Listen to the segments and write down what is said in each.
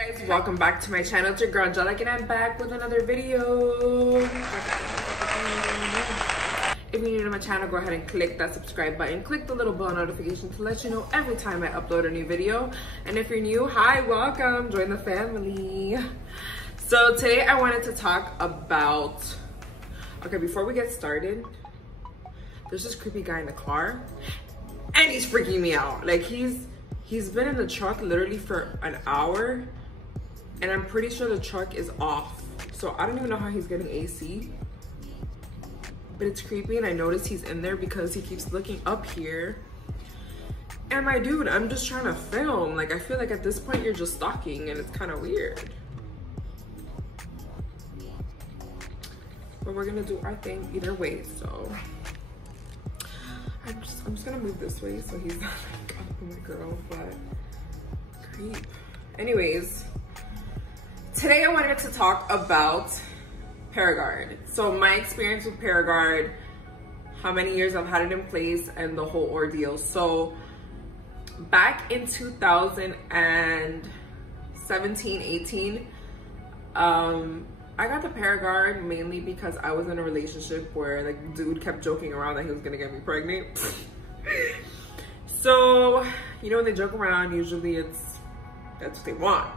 Hey guys, welcome back to my channel. It's your girl Angelica and I'm back with another video. If you're new to my channel, go ahead and click that subscribe button. Click the little bell notification to let you know every time I upload a new video. And if you're new, hi, welcome, join the family. So today I wanted to talk about, okay, before we get started, there's this creepy guy in the car and he's freaking me out. Like he's been in the truck literally for an hour and I'm pretty sure the truck is off. So I don't even know how he's getting AC, but it's creepy. And I notice he's in there because he keeps looking up here. And my dude, I'm just trying to film. Like, I feel like at this point you're just stalking and it's kind of weird. But we're gonna do our thing either way, so. I'm just gonna move this way so he's not like up with my girl, but creep. Anyways, today I wanted to talk about Paraguard. So my experience with Paraguard, how many years I've had it in place, and the whole ordeal. So back in 2017, 18, I got the Paraguard mainly because I was in a relationship where like dude kept joking around that he was gonna get me pregnant. So, you know, when they joke around, usually that's what they want.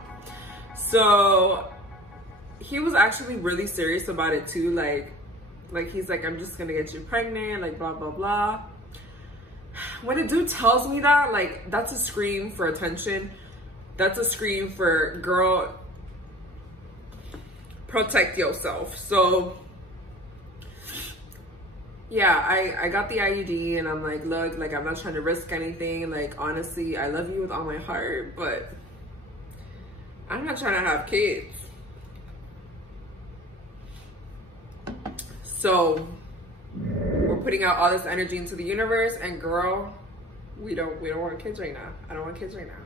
So he was actually really serious about it too. Like he's like, I'm just gonna get you pregnant, like blah, blah, blah. When a dude tells me that, like, that's a scream for attention. That's a scream for, girl, protect yourself. So yeah, I got the IUD and I'm like, look, like, I'm not trying to risk anything. Like, honestly, I love you with all my heart, but I'm not trying to have kids. So we're putting out all this energy into the universe, and girl, we don't want kids right now. I don't want kids right now.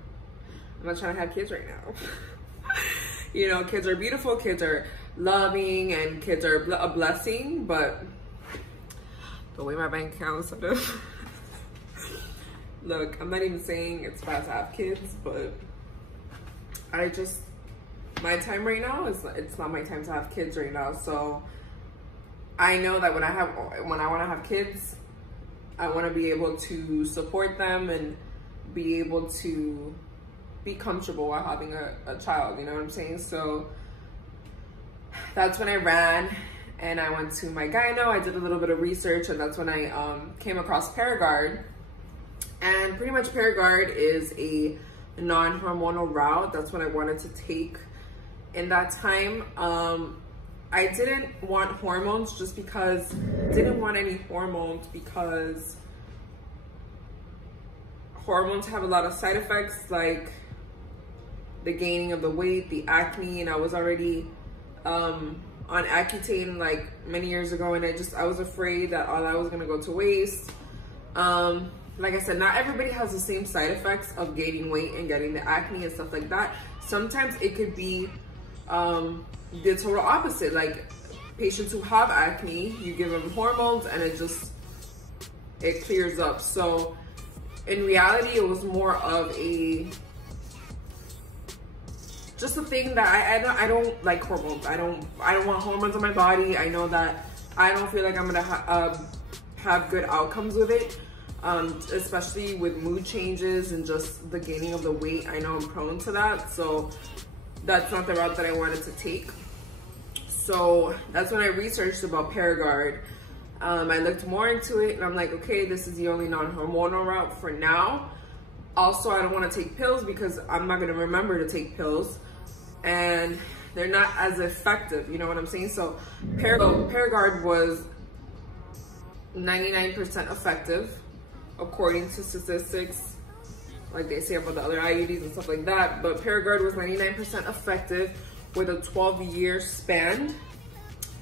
I'm not trying to have kids right now. You know, kids are beautiful, kids are loving, and kids are a blessing, but the way my bank account is set up, look, I'm not even saying it's bad to have kids, but my time right now it's not my time to have kids right now. So I know that when I want to have kids, I want to be able to support them and be able to be comfortable while having a child, you know what I'm saying? So that's when I ran and I went to my gyno. I did a little bit of research, and that's when I came across Paraguard. And pretty much Paraguard is a non-hormonal route. That's what I wanted to take in that time. I didn't want hormones just because, didn't want any hormones because hormones have a lot of side effects, like the gaining of the weight, the acne, and I was already on Accutane like many years ago, and I was afraid that all that was gonna go to waste. Like I said, not everybody has the same side effects of gaining weight and getting the acne and stuff like that. Sometimes it could be the total opposite. Like patients who have acne, you give them hormones and it clears up. So in reality, it was more of just a thing that I don't like hormones. I don't want hormones in my body. I know that I don't feel like I'm gonna have good outcomes with it, especially with mood changes and just the gaining of the weight. I know I'm prone to that, so that's not the route that I wanted to take. So that's when I researched about Paraguard. I looked more into it and I'm like, okay, this is the only non-hormonal route for now. Also, I don't want to take pills because I'm not going to remember to take pills, and they're not as effective, you know what I'm saying? So Paraguard was 99% effective according to statistics, like they say about the other IUDs and stuff like that. But Paraguard was 99% effective with a 12-year span,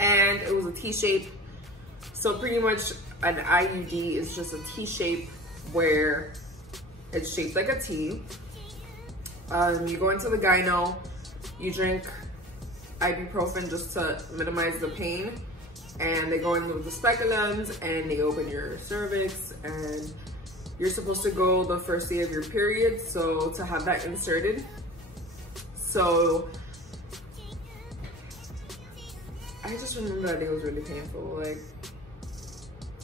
and it was a T-shape. So pretty much an IUD is just a T-shape where it's shaped like a T. You go into the gyno, you drink ibuprofen just to minimize the pain, and they go in with the speculums and they open your cervix, and you're supposed to go the first day of your period, so to have that inserted. So I just remember that day was really painful. Like,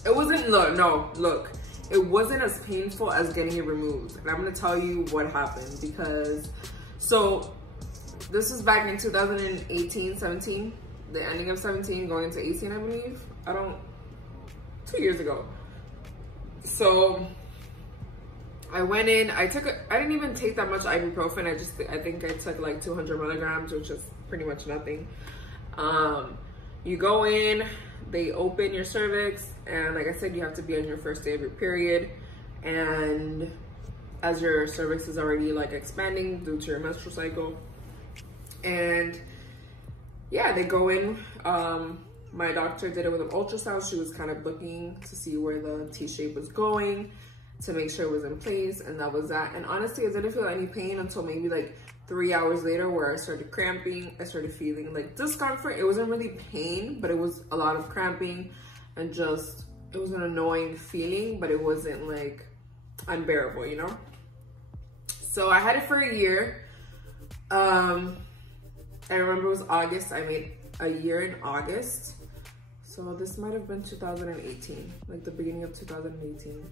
it wasn't, look, it wasn't as painful as getting it removed. And I'm gonna tell you what happened, because, so this was back in 2018, 17, the ending of 17, going into 18, I believe. 2 years ago. So I went in, I didn't even take that much ibuprofen. I think I took like 200 milligrams, which is pretty much nothing. You go in, they open your cervix, and like I said, you have to be on your first day of your period. And as your cervix is already like expanding due to your menstrual cycle. And yeah, they go in. My doctor did it with an ultrasound. She was kind of looking to see where the T-shape was going, to make sure it was in place, and that was that. And honestly, I didn't feel any pain until maybe like 3 hours later, where I started cramping. I started feeling like discomfort. It wasn't really pain, but it was a lot of cramping, and just, it was an annoying feeling, but it wasn't like unbearable, you know? So I had it for a year. I remember it was August. I made a year in August. So this might have been 2018, like the beginning of 2018.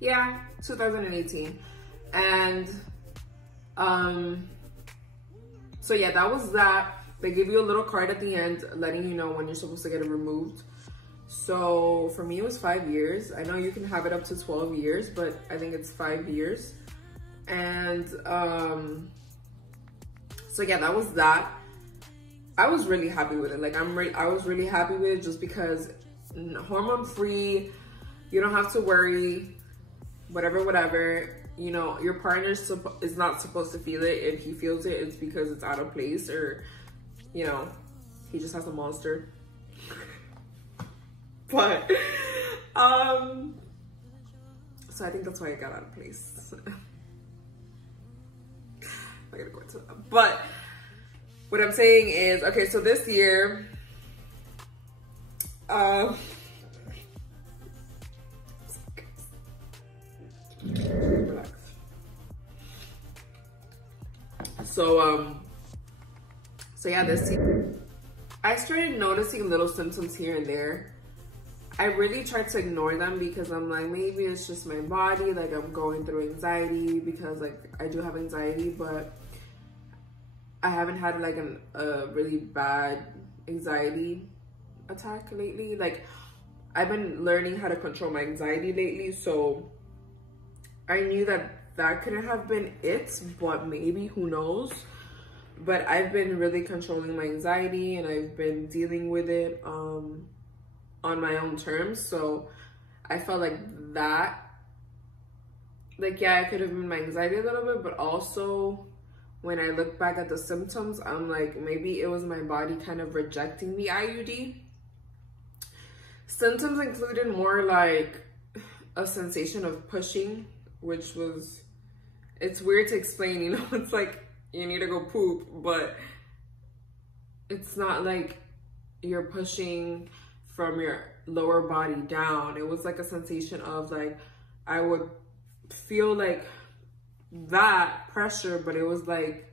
Yeah, 2018. And so yeah, that was that. They give you a little card at the end letting you know when you're supposed to get it removed. So for me, it was 5 years. I know you can have it up to 12 years, but I think it's 5 years. And so yeah, that was that. I was really happy with it. Like, I was really happy with it, just because hormone free, you don't have to worry, whatever. You know, your partner is not supposed to feel it. If he feels it, it's because it's out of place, or, you know, he just has a monster. But, so I think that's why I got out of place. I gotta go into that. But what I'm saying is, okay, so this year, relax. So yeah, this year, I started noticing little symptoms here and there. I really tried to ignore them, because I'm like, maybe it's just my body, like I'm going through anxiety, because like I do have anxiety, but I haven't had like a really bad anxiety attack lately. Like, I've been learning how to control my anxiety lately, so I knew that couldn't have been it, but maybe, who knows. But I've been really controlling my anxiety, and I've been dealing with it on my own terms. So I felt like that, like, yeah, it could have been my anxiety a little bit, but also when I look back at the symptoms, I'm like, maybe it was my body kind of rejecting the IUD. Symptoms included more like a sensation of pushing, which was, it's weird to explain, you know? It's like you need to go poop, but it's not like you're pushing from your lower body down. It was like a sensation of like, I would feel like that pressure, but it was like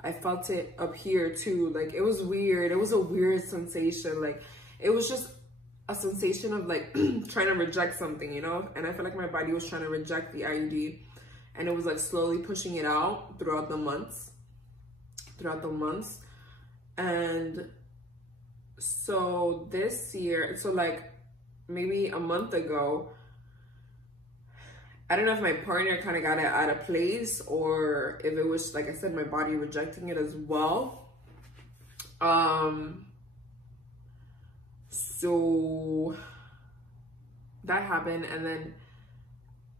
I felt it up here too. Like, it was weird. It was a weird sensation. Like, it was just a sensation of like trying to reject something, you know? And I feel like my body was trying to reject the IUD, and it was like slowly pushing it out throughout the months. And so this year, so like maybe a month ago, I don't know if my partner kind of got it out of place, or if it was, like I said, my body rejecting it as well. So that happened, and then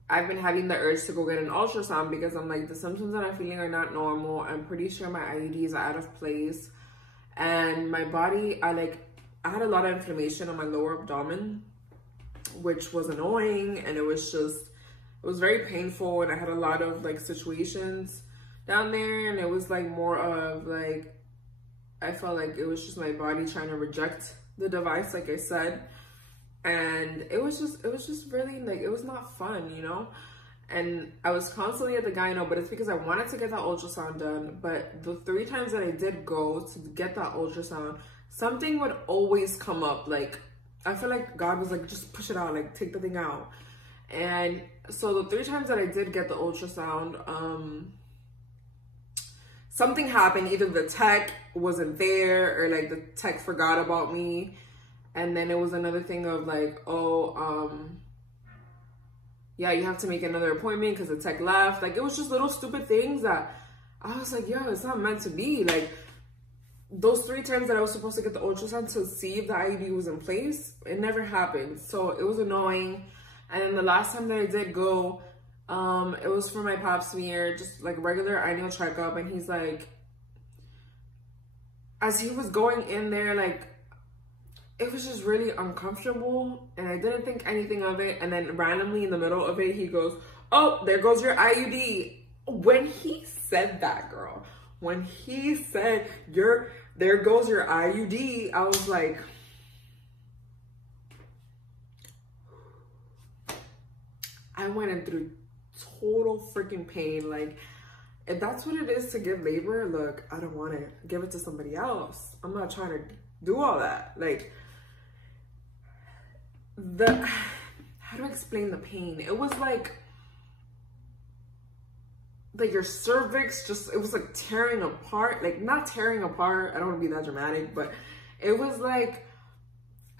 I've been having the urge to go get an ultrasound, because I'm like, the symptoms that I'm feeling are not normal. I'm pretty sure my IUD is out of place. And my body, I had a lot of inflammation on my lower abdomen, which was annoying, and it was very painful, and I had a lot of like situations down there, and it was like more of like, I felt like it was just my body trying to reject the device, like I said. And it was just really like, it was not fun, you know? And I was constantly at the gyno, but it's because I wanted to get that ultrasound done. But the 3 times that I did go to get that ultrasound, something would always come up. Like, I feel like God was like, just push it out, like take the thing out. And so the 3 times that I did get the ultrasound, something happened. Either the tech wasn't there, or like the tech forgot about me. And then it was another thing of like, oh, yeah, you have to make another appointment because the tech left. Like, it was just little stupid things that I was like, yo, it's not meant to be. Like, those 3 times that I was supposed to get the ultrasound to see if the IUD was in place, it never happened. So it was annoying. And then the last time that I did go, it was for my pap smear, just like regular annual checkup. And he's like, as he was going in there, like, it was just really uncomfortable, and I didn't think anything of it. And then randomly in the middle of it, he goes, oh, there goes your IUD. When he said that, girl, when he said, there goes your IUD, I was like, I went in through total freaking pain. Like, if that's what it is to give labor, look, I don't want it. Give it to somebody else. I'm not trying to do all that. Like, how do I explain the pain? It was like your cervix just, it was like tearing apart. Like, not tearing apart, I don't want to be that dramatic, but it was like,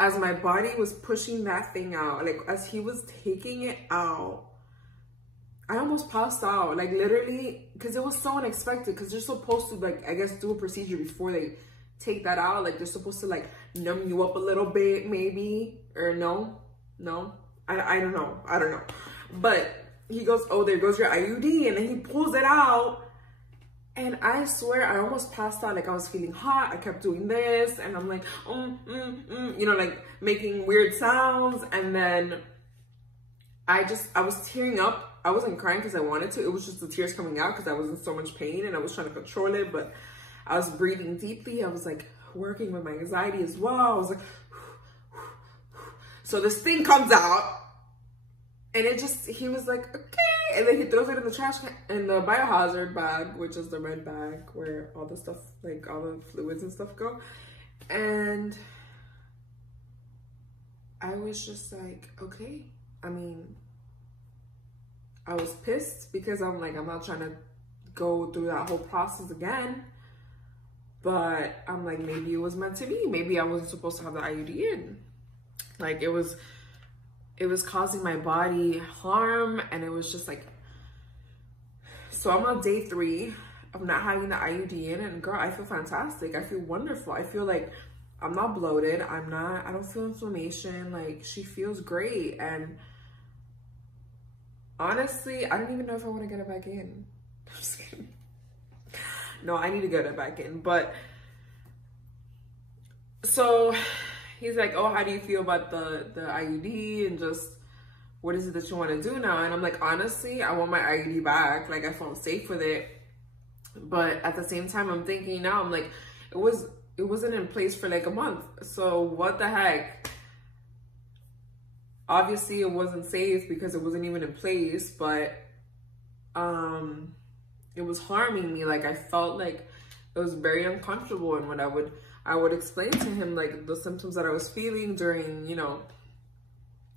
as my body was pushing that thing out, like as he was taking it out, I almost passed out. Like, literally, because it was so unexpected, because they're supposed to, like, I guess do a procedure before they take that out. Like, they're supposed to like numb you up a little bit, maybe, or no, I don't know. But he goes, oh, there goes your IUD, and then he pulls it out, and I swear I almost passed out. Like, I was feeling hot. I kept doing this, and I'm like, you know, like making weird sounds. And then I was tearing up. I wasn't crying because I wanted to. It was just the tears coming out because I was in so much pain, and I was trying to control it, but I was breathing deeply. I was like working with my anxiety as well. I was like, so this thing comes out, and he was like, okay. And then he throws it in the trash can, in the biohazard bag, which is the red bag where all the stuff, like all the fluids and stuff go. And I was just like, okay. I mean, I was pissed because I'm like, I'm not trying to go through that whole process again. But I'm like, maybe it was meant to be. Maybe I wasn't supposed to have the IUD in. Like, it was causing my body harm, and it was just like, so I'm on day 3 of not having the IUD in, and girl, I feel fantastic. I feel wonderful. I feel like I'm not bloated. I don't feel inflammation. Like, she feels great. And honestly, I don't even know if I want to get it back in. I'm just kidding. No, I need to get it back in. But so he's like, oh, how do you feel about the IUD, and just what is it that you want to do now? And I'm like, honestly, I want my IUD back. Like, I felt safe with it. But at the same time, I'm thinking now, I'm like, it wasn't in place for like a month. So what the heck? Obviously, it wasn't safe because it wasn't even in place, but it was harming me. Like, I felt like it was very uncomfortable. And when I would explain to him like the symptoms that I was feeling during, you know,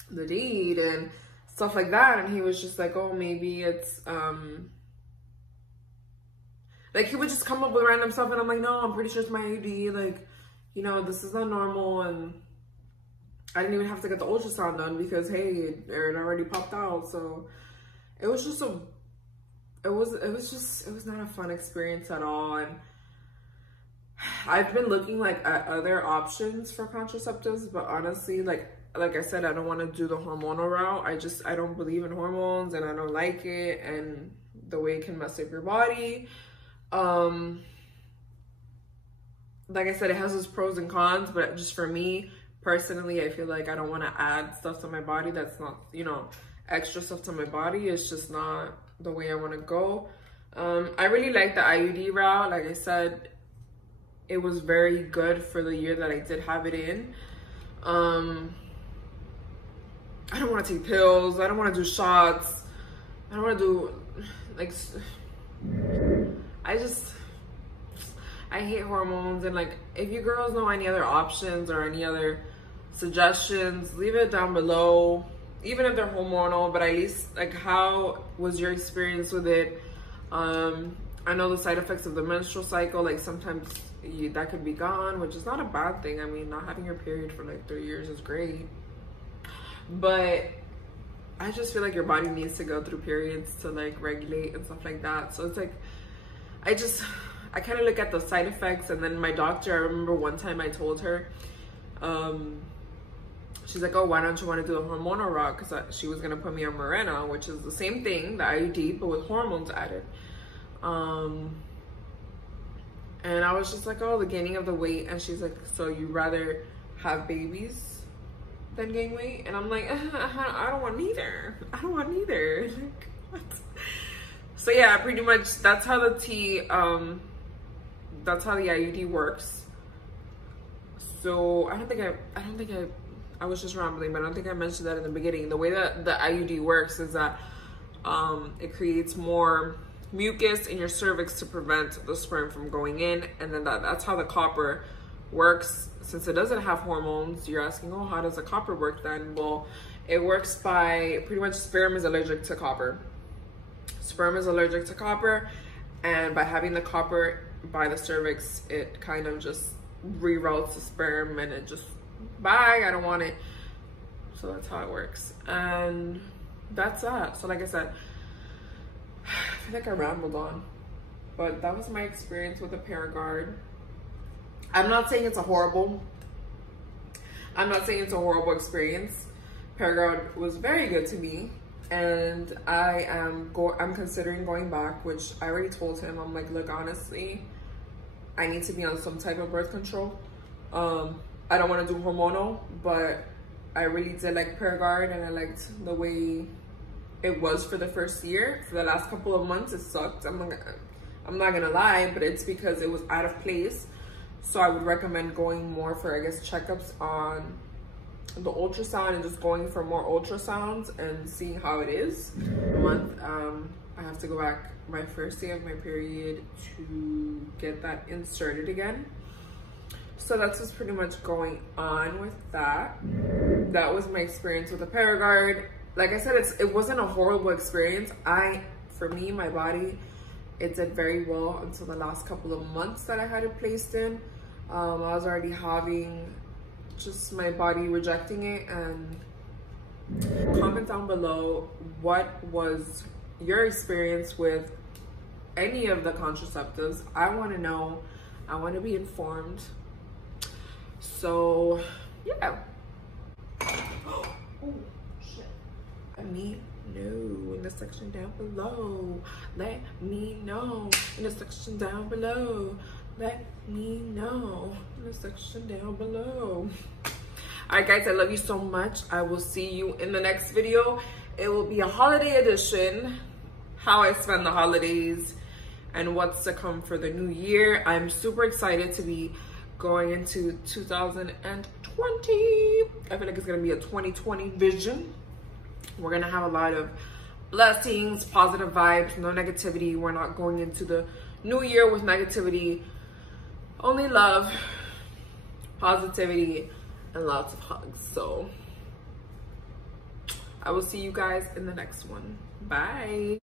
the deed and stuff like that, and he was just like, oh, maybe it's like, he would just come up with random stuff, and I'm like, no, I'm pretty sure it's my IUD. Like, you know, this is not normal. And I didn't even have to get the ultrasound done because, hey, it already popped out. So it was just it was not a fun experience at all. And I've been looking like at other options for contraceptives, but honestly, like I said, I don't want to do the hormonal route. I don't believe in hormones, and I don't like it, and the way it can mess up your body. Like I said, it has its pros and cons, but just for me personally, I feel like I don't want to add stuff to my body that's not, you know, extra stuff to my body. It's just not the way I want to go. I really like the IUD route. Like I said, it was very good for the year that I did have it in. I don't want to take pills. I don't want to do shots. I don't want to do, like, I hate hormones. And like, if you girls know any other options or any other suggestions, leave it down below, even if they're hormonal. But at least, like, how was your experience with it? I know the side effects of the menstrual cycle, like sometimes that could be gone, which is not a bad thing. I mean, not having your period for like 3 years is great, but I just feel like your body needs to go through periods to like regulate and stuff like that. So it's like, I kind of look at the side effects. And then my doctor, I remember one time I told her, she's like, oh, why don't you want to do the hormonal route? Because she was going to put me on Mirena, which is the same thing, the IUD, but with hormones added. And I was just like, oh, the gaining of the weight. And she's like, so you rather have babies than gain weight? And I'm like, I don't want neither. I don't want neither. Like, what? So yeah, pretty much that's how the IUD works. So I was just rambling, but I don't think I mentioned that in the beginning. The way that the IUD works is that it creates more mucus in your cervix to prevent the sperm from going in. And then that's how the copper works. Since it doesn't have hormones, you're asking, oh, how does the copper work then? Well, it works by pretty much sperm is allergic to copper. Sperm is allergic to copper, and by having the copper by the cervix, it kind of just reroutes the sperm and it just, bye, I don't want it. So that's how it works. And that's that. So like I said, I feel like I rambled on, but that was my experience with the Paraguard. I'm not saying it's a horrible experience. Paraguard was very good to me, and I'm considering going back, which I already told him. I'm like, look, honestly, I need to be on some type of birth control. I don't want to do hormonal, but I really did like Paraguard, and I liked the way it was for the first year. For the last couple of months, it sucked. I'm not gonna lie, but it's because it was out of place. So I would recommend going more for, I guess, checkups on the ultrasound, and just going for more ultrasounds and seeing how it is. A month, I have to go back my first day of my period to get that inserted again. So that's what's pretty much going on with that. That was my experience with the Paraguard. Like I said, it wasn't a horrible experience. For me, my body, it did very well until the last couple of months that I had it placed in. I was already having just my body rejecting it. And comment down below, what was your experience with any of the contraceptives? I want to know. I want to be informed. So yeah. Oh shit. Let me know in the section down below. Let me know in the section down below. Let me know in the section down below. All right, guys, I love you so much. I will see you in the next video. It will be a holiday edition, how I spend the holidays and what's to come for the new year. I'm super excited to be going into 2020. I feel like it's gonna be a 2020 vision. We're gonna have a lot of blessings, positive vibes, no negativity. We're not going into the new year with negativity. Only love, positivity, and lots of hugs. So I will see you guys in the next one. Bye.